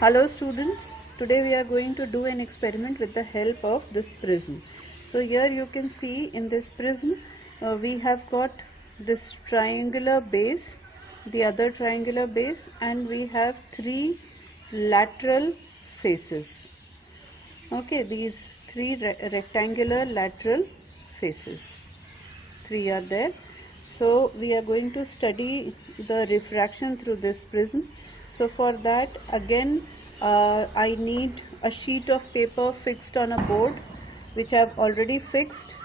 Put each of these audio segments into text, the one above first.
Hello students, today we are going to do an experiment with the help of this prism. So here you can see in this prism we have got this triangular base, the other triangular base, and we have three lateral faces. Okay, these three rectangular lateral faces, three are there. So we are going to study the refraction through this prism. So for that, again I need a sheet of paper fixed on a board, which I have already fixed,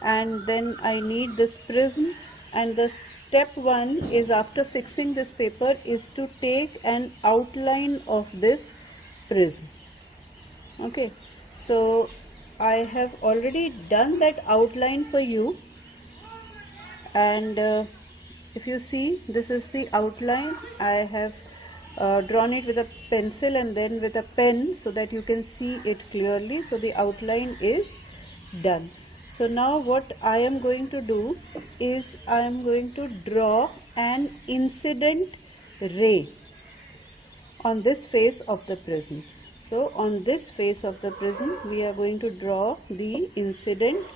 and then I need this prism. And the step one is, after fixing this paper, is to take an outline of this prism. Okay, so I have already done that outline for you, and if you see, this is the outline. I have drawn it with a pencil and then with a pen so that you can see it clearly. So the outline is done. So now what I am going to do is I am going to draw an incident ray on this face of the prism. So on this face of the prism we are going to draw the incident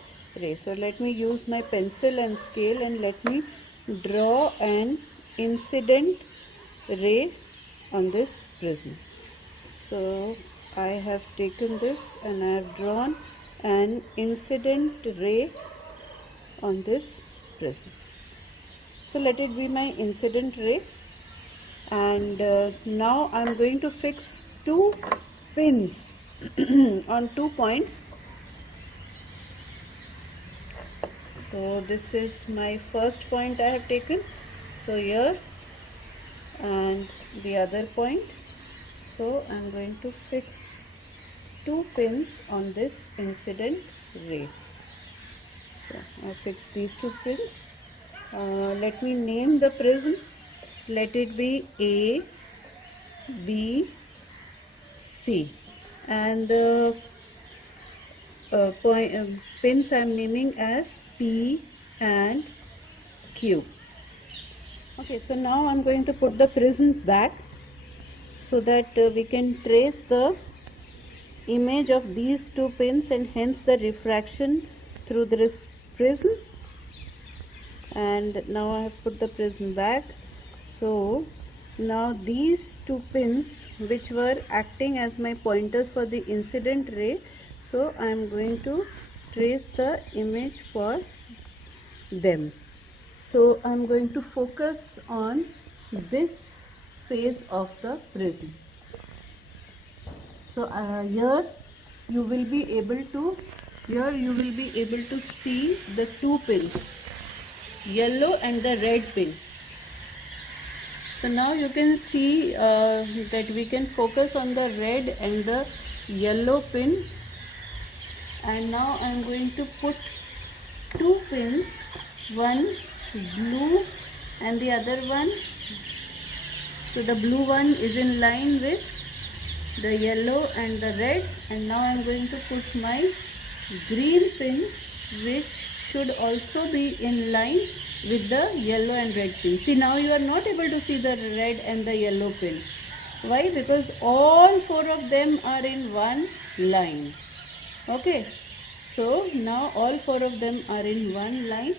ray. So let me use my pencil and scale and let me draw an incident ray on this prism. So I have taken this and I have drawn an incident ray on this prism. So let it be my incident ray, and now I am going to fix two pins on 2 points. So this is my first point I have taken, so here, and the other point. So I am going to fix 2 pins on this incident ray. So I fix these 2 pins. Let me name the prism. Let it be A, B, C, and the pins I am naming as P and Q. Okay, so now I am going to put the prism back so that we can trace the image of these 2 pins and hence the refraction through this prism. And now I have put the prism back. So now these 2 pins, which were acting as my pointers for the incident ray, so I am going to trace the image for them. So I am going to focus on this face of the prism. So here you will be able to see the 2 pins, yellow and the red pin. So now you can see that we can focus on the red and the yellow pin, and now I am going to put 2 pins, one blue and the other one. So the blue one is in line with the yellow and the red, and now I am going to put my green pin, which should also be in line with the yellow and red pin. See, now you are not able to see the red and the yellow pin. Why? Because all 4 of them are in one line. Okay, so now all 4 of them are in one line.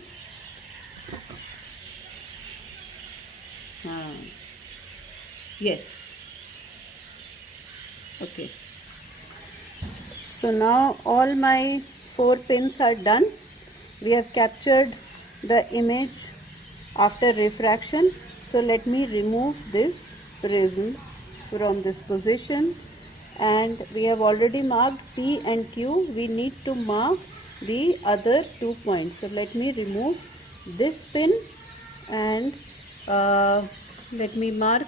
Yes. Okay. So now all my 4 pins are done. We have captured the image after refraction. So let me remove this prism from this position, and we have already marked P and Q. We need to mark the other 2 points. So let me remove this pin, and let me mark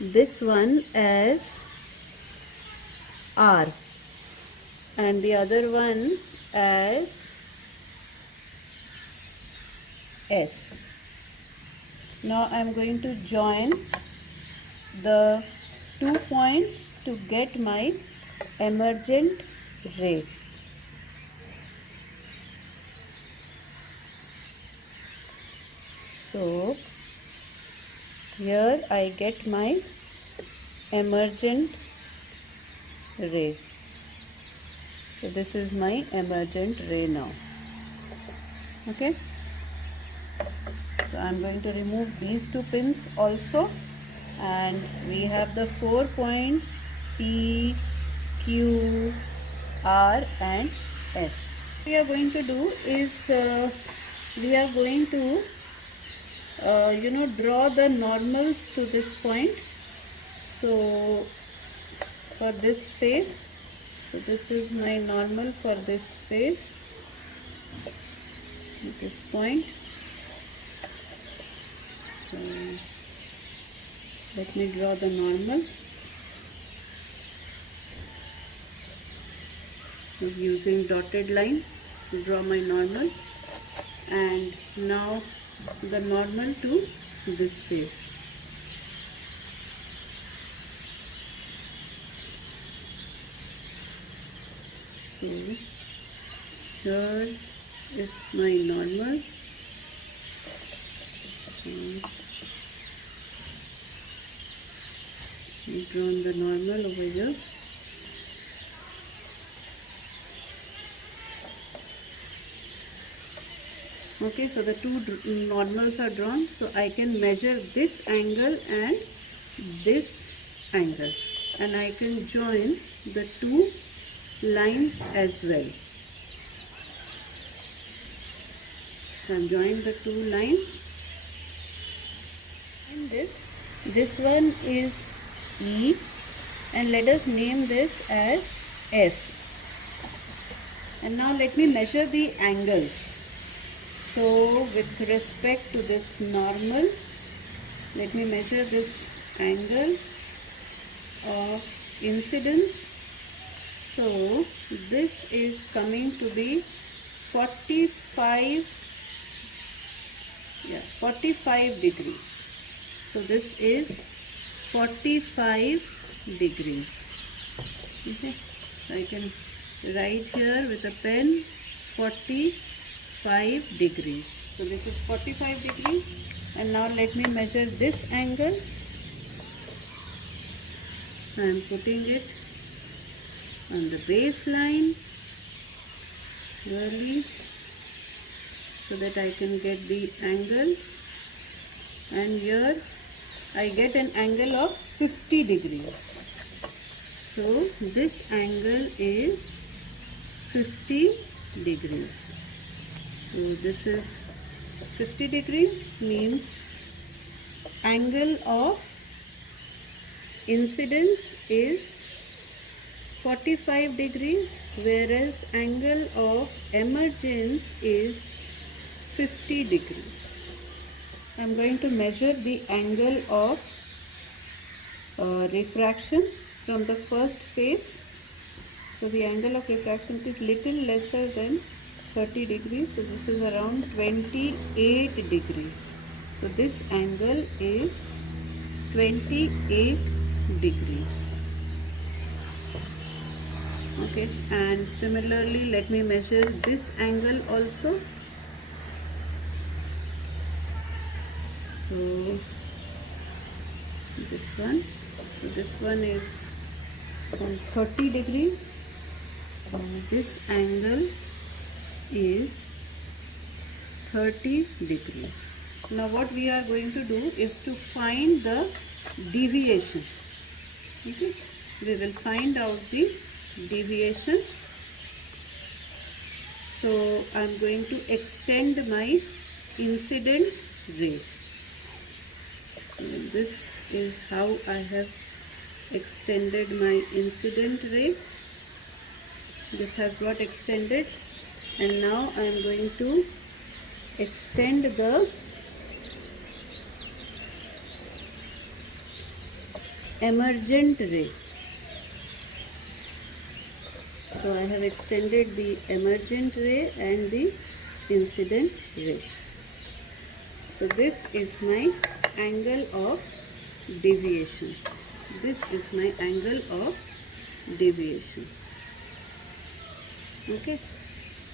this one as R and the other one as S. Now I am going to join the 2 points to get my emergent ray. So here I get my emergent ray. So this is my emergent ray now. Okay, so I'm going to remove these two pins also, and we have the 4 points P, Q, R and S. What we are going to do is we are going to draw the normals to this point. So for this face, so this is my normal for this face at this point. So let me draw the normal. I'm using dotted lines to draw my normal, and now the normal to this face. So here is my normal. I've drawn the normal over here. Okay, so the two normals are drawn, so I can measure this angle and this angle, and I can join the two lines as well. And join the two lines. In this one is E, and let us name this as F. And now let me measure the angles. So with respect to this normal, let me measure this angle of incidence. So this is coming to be 45 degrees. So this is 45 degrees. Okay, so I can write here with a pen 45 degrees. So this is 45 degrees, and now let me measure this angle. So I am putting it on the baseline clearly so that I can get the angle, and here I get an angle of 50 degrees. So this angle is 50 degrees. So this is 50 degrees, means angle of incidence is 45 degrees, whereas angle of emergence is 50 degrees. I am going to measure the angle of refraction from the first face. So the angle of refraction is little lesser than 30 degrees. So this is around 28 degrees. So this angle is 28 degrees. Okay, and similarly let me measure this angle also. So this one is from 30 degrees. So this angle is 30 degrees. Now what we are going to do is to find the deviation. Okay, we will find out the deviation. So I am going to extend my incident ray. So this is how I have extended my incident ray. This has got extended, and now I am going to extend the emergent ray. So I have extended the emergent ray and the incident ray. So this is my angle of deviation. This is my angle of deviation. Okay,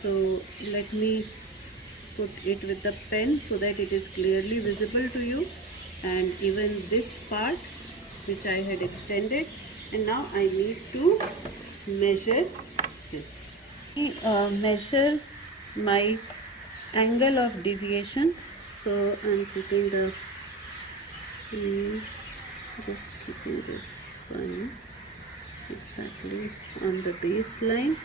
so let me put it with the pen so that it is clearly visible to you, and even this part which I had extended, and now I need to measure this. Measure my angle of deviation. So I am keeping the just keeping this one exactly on the baseline,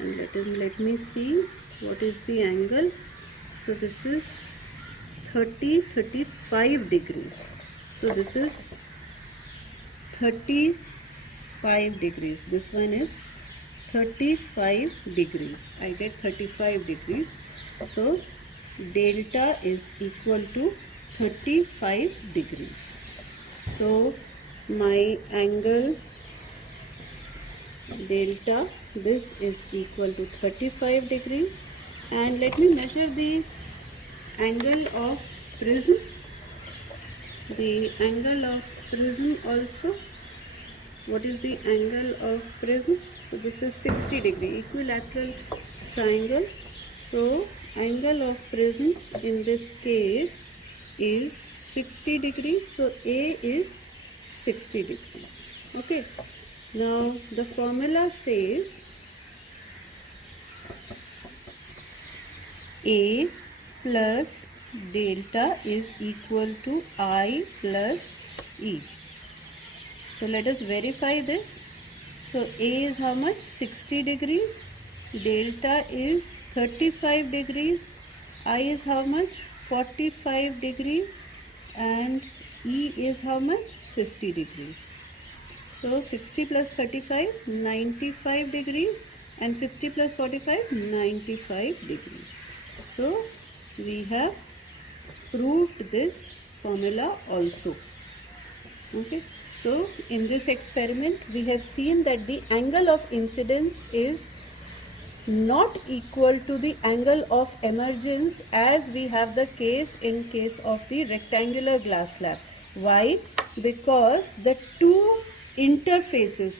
and let me see what is the angle. So this is 35 degrees. So this is 35 degrees. This one is 35 degrees. I get 35 degrees. So delta is equal to 35 degrees. So my angle delta, this is equal to 35 degrees, and let me measure the angle of prism. The angle of prism also, what is the angle of prism? So this is 60 degree, equilateral triangle. So angle of prism in this case is 60 degrees. So A is 60 degrees. Okay. Now the formula says A plus delta is equal to I plus E. So let us verify this. So A is how much? 60 degrees. Delta is 35 degrees. I is how much? 45 degrees. And E is how much? 50 degrees. So 60 plus 35, 95 degrees, and 50 plus 45, 95 degrees. So we have proved this formula also. Okay. So in this experiment we have seen that the angle of incidence is not equal to the angle of emergence as we have the case in case of the rectangular glass slab. Why? Because the two interfaces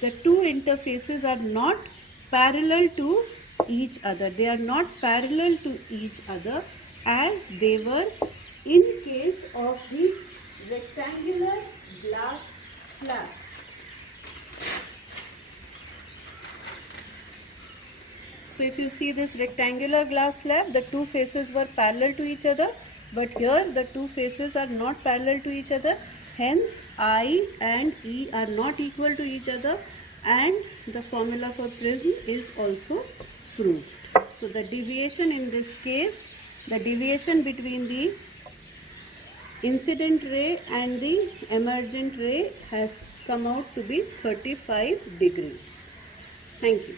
are not parallel to each other. They are not parallel to each other as they were in case of the rectangular glass slab. So if you see this rectangular glass slab, the two faces were parallel to each other, but here the two faces are not parallel to each other. Hence, I and E are not equal to each other, and the formula for prism is also proved. So the deviation in this case, the deviation between the incident ray and the emergent ray has come out to be 35 degrees. Thank you.